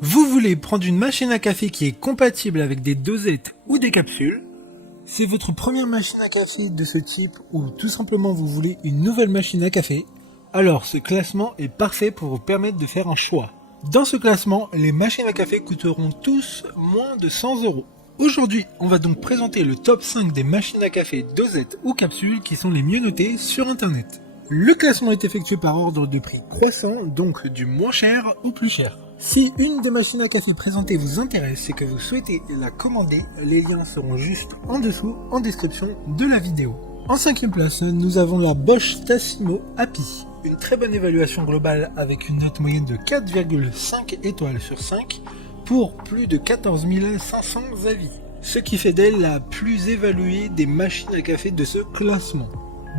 Vous voulez prendre une machine à café qui est compatible avec des dosettes ou des capsules? C'est votre première machine à café de ce type ou tout simplement vous voulez une nouvelle machine à café? Alors ce classement est parfait pour vous permettre de faire un choix. Dans ce classement, les machines à café coûteront tous moins de 100 €. Aujourd'hui, on va donc présenter le top 5 des machines à café dosettes ou capsules qui sont les mieux notées sur internet. Le classement est effectué par ordre de prix croissant, donc du moins cher au plus cher. Si une des machines à café présentées vous intéresse et que vous souhaitez la commander, les liens seront juste en dessous en description de la vidéo. En 5e place, nous avons la Bosch Tassimo Happy. Une très bonne évaluation globale avec une note moyenne de 4,5 étoiles sur 5 pour plus de 14 500 avis. Ce qui fait d'elle la plus évaluée des machines à café de ce classement.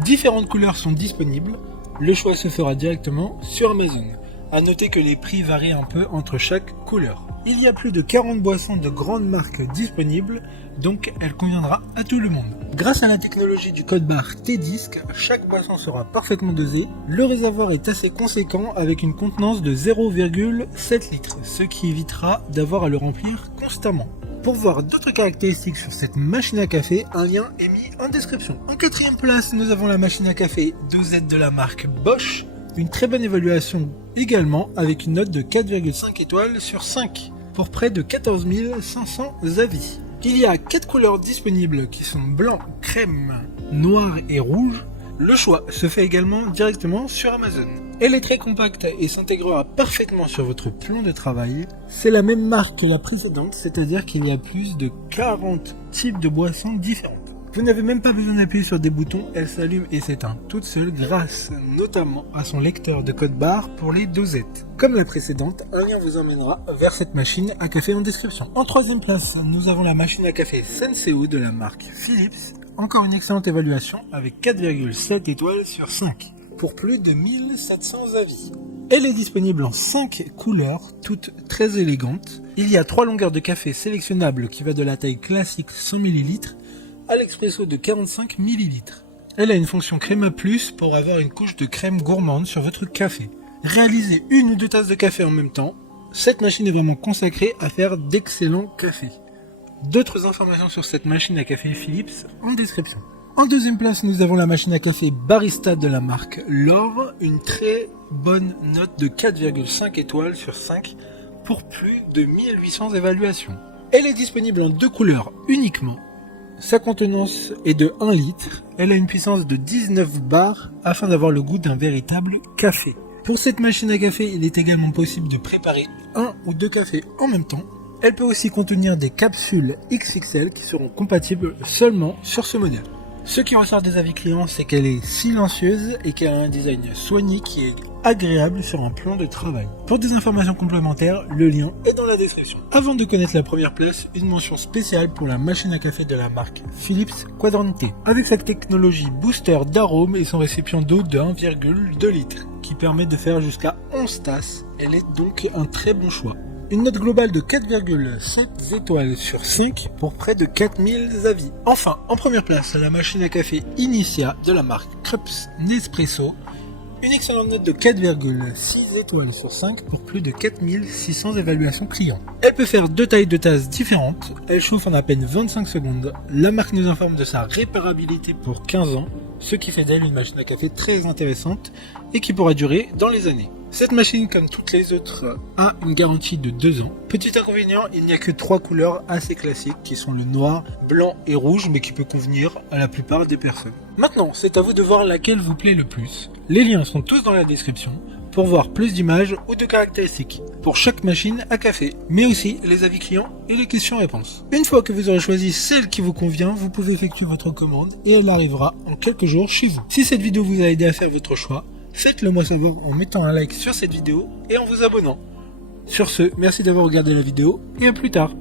Différentes couleurs sont disponibles, le choix se fera directement sur Amazon. A noter que les prix varient un peu entre chaque couleur. Il y a plus de 40 boissons de grandes marques disponibles, donc elle conviendra à tout le monde. Grâce à la technologie du code barre T-Disc, chaque boisson sera parfaitement dosée. Le réservoir est assez conséquent avec une contenance de 0,7 litres, ce qui évitera d'avoir à le remplir constamment. Pour voir d'autres caractéristiques sur cette machine à café, un lien est mis en description. En 4e place, nous avons la machine à café dosette de la marque Bosch. Une très bonne évaluation également avec une note de 4,5 étoiles sur 5 pour près de 14 500 avis. Il y a 4 couleurs disponibles qui sont blanc, crème, noir et rouge. Le choix se fait également directement sur Amazon. Elle est très compacte et s'intégrera parfaitement sur votre plan de travail. C'est la même marque que la précédente, c'est-à-dire qu'il y a plus de 40 types de boissons différentes. Vous n'avez même pas besoin d'appuyer sur des boutons, elle s'allume et s'éteint toute seule grâce notamment à son lecteur de code barre pour les dosettes. Comme la précédente, un lien vous emmènera vers cette machine à café en description. En 3e place, nous avons la machine à café Senseo de la marque Philips. Encore une excellente évaluation avec 4,7 étoiles sur 5 pour plus de 1700 avis. Elle est disponible en 5 couleurs, toutes très élégantes. Il y a 3 longueurs de café sélectionnables qui va de la taille classique 100 ml à l'expresso de 45 ml. Elle a une fonction Crema Plus pour avoir une couche de crème gourmande sur votre café. Réalisez 1 ou 2 tasses de café en même temps, cette machine est vraiment consacrée à faire d'excellents cafés. D'autres informations sur cette machine à café Philips en description. En 2e place, nous avons la machine à café Barista de la marque L'Or, une très bonne note de 4,5 étoiles sur 5 pour plus de 1800 évaluations. Elle est disponible en 2 couleurs uniquement. Sa contenance est de 1 litre, elle a une puissance de 19 bars afin d'avoir le goût d'un véritable café. Pour cette machine à café, il est également possible de préparer 1 ou 2 cafés en même temps. Elle peut aussi contenir des capsules XXL qui seront compatibles seulement sur ce modèle. Ce qui ressort des avis clients, c'est qu'elle est silencieuse et qu'elle a un design soigné qui est agréable sur un plan de travail. Pour des informations complémentaires, le lien est dans la description. Avant de connaître la première place, une mention spéciale pour la machine à café de la marque Philips Quadrante. Avec sa technologie booster d'arôme et son récipient d'eau de 1,2 litre, qui permet de faire jusqu'à 11 tasses, elle est donc un très bon choix. Une note globale de 4,7 étoiles sur 5 pour près de 4000 avis. Enfin, en première place, la machine à café Initia de la marque Krups Nespresso. Une excellente note de 4,6 étoiles sur 5 pour plus de 4600 évaluations clients. Elle peut faire 2 tailles de tasses différentes, elle chauffe en à peine 25 secondes. La marque nous informe de sa réparabilité pour 15 ans, ce qui fait d'elle une machine à café très intéressante et qui pourra durer dans les années. Cette machine, comme toutes les autres, a une garantie de 2 ans. Petit inconvénient, il n'y a que 3 couleurs assez classiques qui sont le noir, blanc et rouge, mais qui peut convenir à la plupart des personnes. Maintenant, c'est à vous de voir laquelle vous plaît le plus. Les liens sont tous dans la description pour voir plus d'images ou de caractéristiques pour chaque machine à café, mais aussi les avis clients et les questions-réponses. Une fois que vous aurez choisi celle qui vous convient, vous pouvez effectuer votre commande et elle arrivera en quelques jours chez vous. Si cette vidéo vous a aidé à faire votre choix, faites-le moi savoir en mettant un like sur cette vidéo et en vous abonnant. Sur ce, merci d'avoir regardé la vidéo et à plus tard.